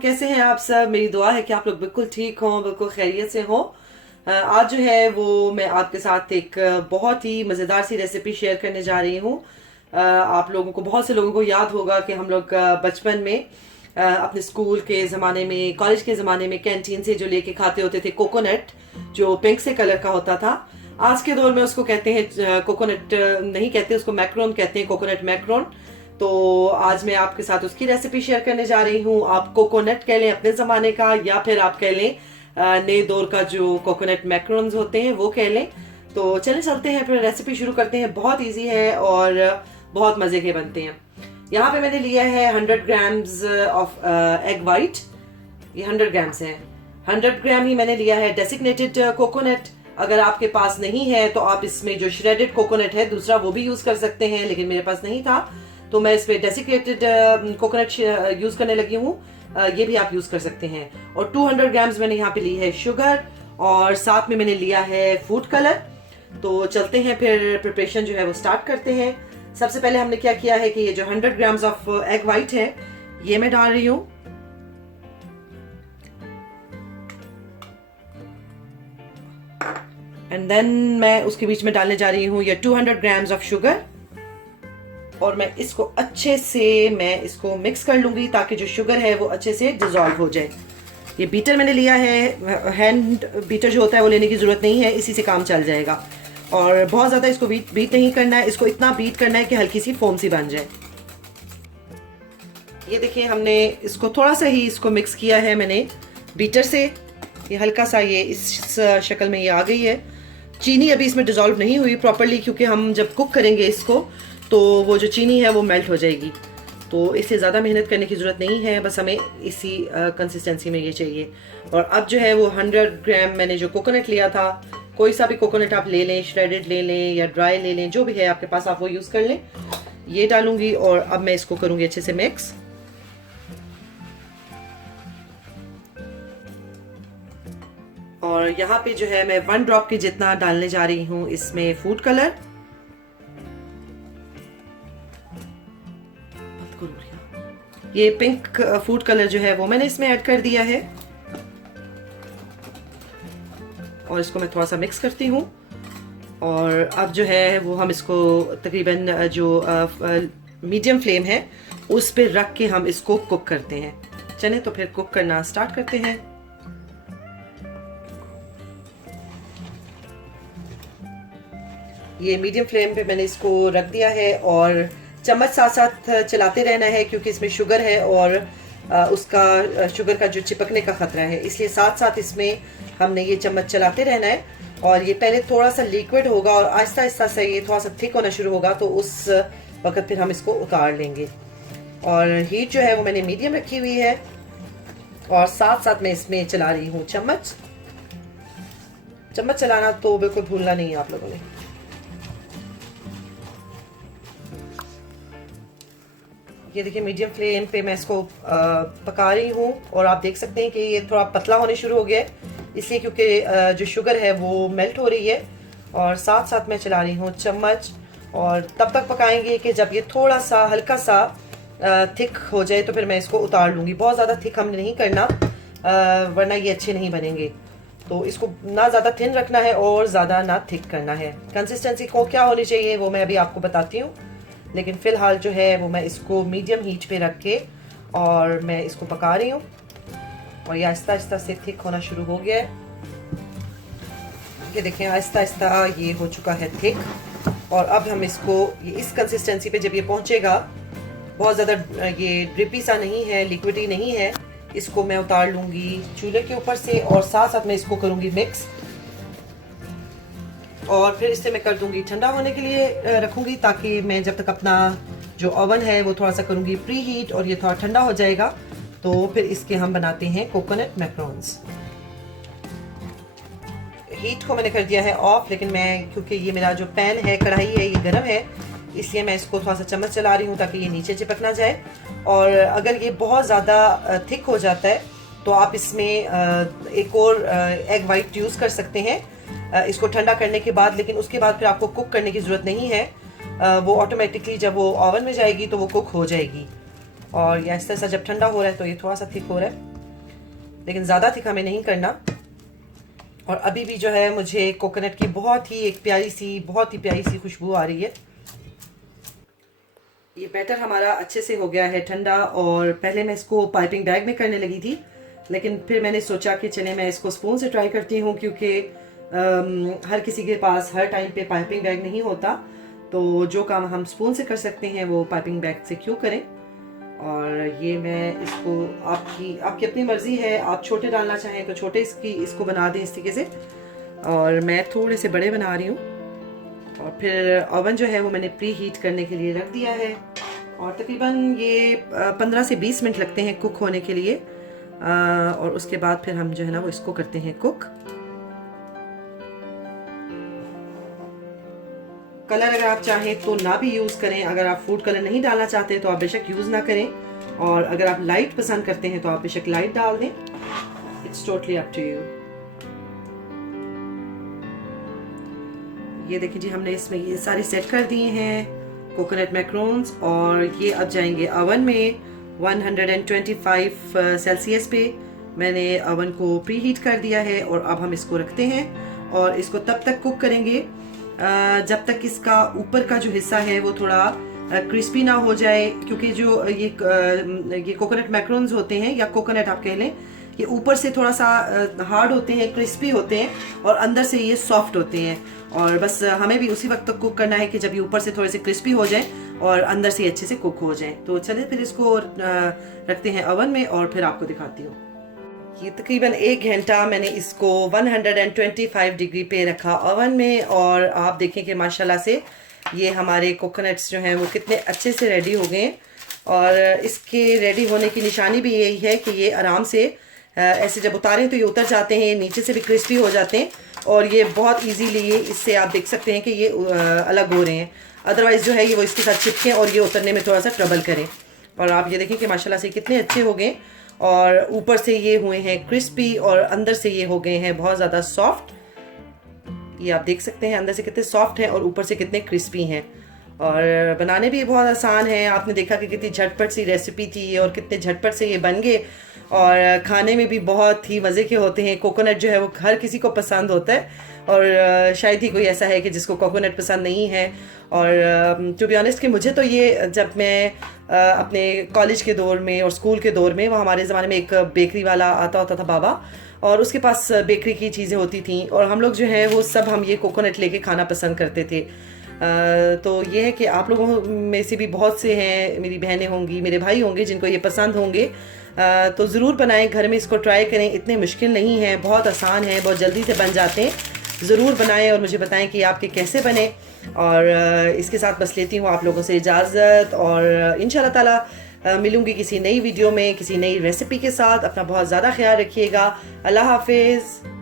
कैसे हैं आप सब। मेरी दुआ है कि आप लोग बिल्कुल ठीक हों, बिल्कुल खैरियत से हों। आज जो है वो मैं आपके साथ एक बहुत ही मज़ेदार सी रेसिपी शेयर करने जा रही हूँ। आप लोगों को, बहुत से लोगों को याद होगा कि हम लोग बचपन में अपने स्कूल के ज़माने में, कॉलेज के ज़माने में कैंटीन से जो लेके खाते होते थे कोकोनट, जो पिंक से कलर का होता था। आज के दौर में उसको कहते हैं कोकोनट नहीं कहते, उसको मैक्रोन कहते हैं, कोकोनट मैक्रोन। तो आज मैं आपके साथ उसकी रेसिपी शेयर करने जा रही हूँ। आप कोकोनट कह लें अपने ज़माने का, या फिर आप कह लें नए दौर का जो कोकोनट मैक्रोन्स होते हैं वो कह लें। तो चले चलते हैं, फिर रेसिपी शुरू करते हैं। बहुत इजी है और बहुत मज़े के बनते हैं। यहाँ पे मैंने लिया है 100 ग्राम्स ऑफ एग वाइट। ये 100 ग्राम्स है। 100 ग्राम ही मैंने लिया है डेसिग्नेटेड कोकोनट। अगर आपके पास नहीं है तो आप इसमें जो श्रेडेड कोकोनट है दूसरा वो भी यूज़ कर सकते हैं, लेकिन मेरे पास नहीं था तो मैं इसमें डेसिकेटेड कोकोनट यूज़ करने लगी हूँ। ये भी आप यूज़ कर सकते हैं। और 200 ग्राम्स मैंने यहाँ पे ली है शुगर, और साथ में मैंने लिया है फूड कलर। तो चलते हैं, फिर प्रिपरेशन जो है वो स्टार्ट करते हैं। सबसे पहले हमने क्या किया है कि ये जो 100 ग्राम्स ऑफ एग वाइट है ये मैं डाल रही हूँ। एंड देन मैं उसके बीच में डालने जा रही हूँ ये 200 ग्राम्स ऑफ शुगर, और मैं इसको अच्छे से इसको मिक्स कर लूंगी ताकि जो शुगर है वो अच्छे से डिजॉल्व हो जाए। ये बीटर मैंने लिया है, हैंड बीटर जो होता है वो लेने की ज़रूरत नहीं है, इसी से काम चल जाएगा। और बहुत ज़्यादा इसको बीट नहीं करना है, इसको इतना बीट करना है कि हल्की सी फोम सी बन जाए। ये देखिए, हमने इसको थोड़ा सा ही इसको मिक्स किया है मैंने बीटर से। ये हल्का सा ये इस शक्ल में ये आ गई है। चीनी अभी इसमें डिजॉल्व नहीं हुई प्रॉपरली, क्योंकि हम जब कुक करेंगे इसको तो वो जो चीनी है वो मेल्ट हो जाएगी। तो इससे ज़्यादा मेहनत करने की ज़रूरत नहीं है, बस हमें इसी कंसिस्टेंसी में ये चाहिए। और अब जो है वो 100 ग्राम मैंने जो कोकोनट लिया था, कोई सा भी कोकोनट आप ले लें, श्रेडेड ले लें या ड्राई ले लें, जो भी है आपके पास आप वो यूज़ कर लें। ये डालूंगी और अब मैं इसको करूँगी अच्छे से मिक्स। और यहाँ पे जो है मैं 1 ड्रॉप के जितना डालने जा रही हूँ इसमें फूड कलर। ये पिंक फूड कलर जो है वो मैंने इसमें ऐड कर दिया है, और इसको मैं थोड़ा सा मिक्स करती हूँ। और अब जो है वो हम इसको तकरीबन जो मीडियम फ्लेम है उस पे रख के हम इसको कुक करते हैं। चलें तो फिर कुक करना स्टार्ट करते हैं। ये मीडियम फ्लेम पे मैंने इसको रख दिया है, और चम्मच साथ साथ चलाते रहना है क्योंकि इसमें शुगर है और उसका शुगर का जो चिपकने का खतरा है, इसलिए साथ साथ इसमें हमने ये चम्मच चलाते रहना है। और ये पहले थोड़ा सा लिक्विड होगा और आहिस्ता आहिस्ता से ये थोड़ा सा थिक होना शुरू होगा, तो उस वक्त फिर हम इसको उतार लेंगे। और हीट जो है वो मैंने मीडियम रखी हुई है, और साथ साथ मैं इसमें चला रही हूँ चम्मच। चम्मच चलाना तो बिल्कुल भूलना नहीं है आप लोगों ने। ये देखिए, मीडियम फ्लेम पे मैं इसको पका रही हूँ, और आप देख सकते हैं कि ये थोड़ा पतला होने शुरू हो गया है, इसलिए क्योंकि जो शुगर है वो मेल्ट हो रही है। और साथ साथ मैं चला रही हूँ चम्मच, और तब तक पकाएंगे कि जब ये थोड़ा सा हल्का सा थिक हो जाए तो फिर मैं इसको उतार लूँगी। बहुत ज़्यादा थिक हमने नहीं करना, वरना ये अच्छे नहीं बनेंगे। तो इसको ना ज़्यादा थिन रखना है और ज़्यादा ना थिक करना है। कंसिस्टेंसी को क्या होनी चाहिए वो मैं अभी आपको बताती हूँ, लेकिन फ़िलहाल जो है वो मैं इसको मीडियम हीट पे रख के और मैं इसको पका रही हूँ। और ये आहिस्ता आहिस्ता से थिक होना शुरू हो गया है। ये देखें, आहिस्ता आहिस्ता ये हो चुका है थिक। और अब हम इसको ये इस कंसिस्टेंसी पे जब ये पहुँचेगा, बहुत ज़्यादा ये ड्रिपी सा नहीं है, लिक्विडी नहीं है, इसको मैं उतार लूँगी चूल्हे के ऊपर से, और साथ साथ मैं इसको करूँगी मिक्स। और फिर इसे मैं कर दूंगी ठंडा होने के लिए रखूंगी, ताकि मैं जब तक अपना जो ओवन है वो थोड़ा सा करूंगी प्री हीट, और ये थोड़ा ठंडा हो जाएगा तो फिर इसके हम बनाते हैं कोकोनट मैक्रोन्स। हीट को मैंने कर दिया है ऑफ, लेकिन मैं, क्योंकि ये मेरा जो पैन है, कढ़ाई है, ये गर्म है, इसलिए मैं इसको थोड़ा सा चम्मच चला रही हूँ ताकि ये नीचे चिपक ना जाए। और अगर ये बहुत ज़्यादा थिक हो जाता है तो आप इसमें एक और एग वाइट यूज़ कर सकते हैं इसको ठंडा करने के बाद, लेकिन उसके बाद फिर आपको कुक करने की ज़रूरत नहीं है। वो ऑटोमेटिकली जब वो ओवन में जाएगी तो वो कुक हो जाएगी। और ये आहिस्ता आहिस्ता जब ठंडा हो रहा है तो ये थोड़ा सा थिक हो रहा है। लेकिन ज़्यादा थिक हमें नहीं करना। और अभी भी जो है मुझे कोकोनट की बहुत ही बहुत ही प्यारी सी खुशबू आ रही है। ये बैटर हमारा अच्छे से हो गया है ठंडा, और पहले मैं इसको पाइपिंग बैग में करने लगी थी, लेकिन फिर मैंने सोचा कि चले मैं इसको स्पून से ट्राई करती हूँ, क्योंकि हर किसी के पास हर टाइम पे पाइपिंग बैग नहीं होता, तो जो काम हम स्पून से कर सकते हैं वो पाइपिंग बैग से क्यों करें। और ये मैं इसको आपकी अपनी मर्ज़ी है, आप छोटे डालना चाहें तो छोटे इसको बना दें इस तरीके से, और मैं थोड़े से बड़े बना रही हूँ। और फिर ओवन जो है वो मैंने प्री हीट करने के लिए रख दिया है, और तकरीबन ये 15 से 20 मिनट लगते हैं कुक होने के लिए। और उसके बाद फिर हम जो है ना वो इसको करते हैं कुक। कलर अगर आप चाहें तो ना भी यूज़ करें, अगर आप फूड कलर नहीं डालना चाहते तो आप बेशक यूज़ ना करें, और अगर आप लाइट पसंद करते हैं तो आप बेशक लाइट डाल दें। It's totally up to you. ये देखिए जी, हमने इसमें ये सारी सेट कर दिए हैं कोकोनट मैक्रोन्स, और ये अब जाएंगे ओवन में 125 सेल्सियस पे। मैंने ओवन को प्री हीट कर दिया है, और अब हम इसको रखते हैं और इसको तब तक कुक करेंगे जब तक इसका ऊपर का जो हिस्सा है वो थोड़ा क्रिस्पी ना हो जाए, क्योंकि जो ये कोकोनट मैक्रोन्स होते हैं, या कोकोनट आप कह लें, ये ऊपर से थोड़ा सा हार्ड होते हैं, क्रिस्पी होते हैं, और अंदर से ये सॉफ्ट होते हैं। और बस हमें भी उसी वक्त तक कुक करना है कि जब ये ऊपर से थोड़े से क्रिस्पी हो जाएं और अंदर से अच्छे से कुक हो जाएं। तो चलिए फिर इसको रखते हैं ओवन में, और फिर आपको दिखाती हूँ। ये तकरीबन 1 घंटा मैंने इसको 125 डिग्री पे रखा ओवन में, और आप देखें कि माशाल्लाह से ये हमारे कोकोनट्स जो हैं वो कितने अच्छे से रेडी हो गए। और इसके रेडी होने की निशानी भी यही है कि ये आराम से ऐसे जब उतारें तो ये उतर जाते हैं, नीचे से भी क्रिस्पी हो जाते हैं, और ये बहुत इजीली ये इससे आप देख सकते हैं कि ये अलग हो रहे हैं। अदरवाइज़ जो है ये वो इसके साथ चिपकें और ये उतरने में थोड़ा सा ट्रबल करें। और आप ये देखें कि माशाल्लाह से कितने अच्छे हो गए, और ऊपर से ये हुए हैं क्रिस्पी, और अंदर से ये हो गए हैं बहुत ज़्यादा सॉफ्ट। ये आप देख सकते हैं अंदर से कितने सॉफ्ट हैं और ऊपर से कितने क्रिस्पी हैं। और बनाने भी बहुत आसान है। आपने देखा कि कितनी झटपट सी रेसिपी थी और कितने झटपट से ये बन गए, और खाने में भी बहुत ही मज़े के होते हैं। कोकोनट जो है वो हर किसी को पसंद होता है, और शायद ही कोई ऐसा है कि जिसको कोकोनट पसंद नहीं है। और टू बी ऑनेस्ट कि मुझे तो ये, जब मैं अपने कॉलेज के दौर में और स्कूल के दौर में, वो हमारे ज़माने में एक बेकरी वाला आता होता था बाबा, और उसके पास बेकरी की चीज़ें होती थी, और हम लोग जो है वो सब हम ये कोकोनट लेके खाना पसंद करते थे। तो ये है कि आप लोगों में से भी बहुत से हैं, मेरी बहनें होंगी, मेरे भाई होंगे जिनको ये पसंद होंगे। तो ज़रूर बनाएं, घर में इसको ट्राई करें। इतने मुश्किल नहीं है, बहुत आसान है, बहुत जल्दी से बन जाते हैं। ज़रूर बनाएं और मुझे बताएं कि आपके कैसे बने। और इसके साथ बस लेती हूँ आप लोगों से इजाज़त, और इंशाल्लाह ताला मिलूँगी किसी नई वीडियो में, किसी नई रेसिपी के साथ। अपना बहुत ज़्यादा ख्याल रखिएगा। अल्लाह हाफिज़।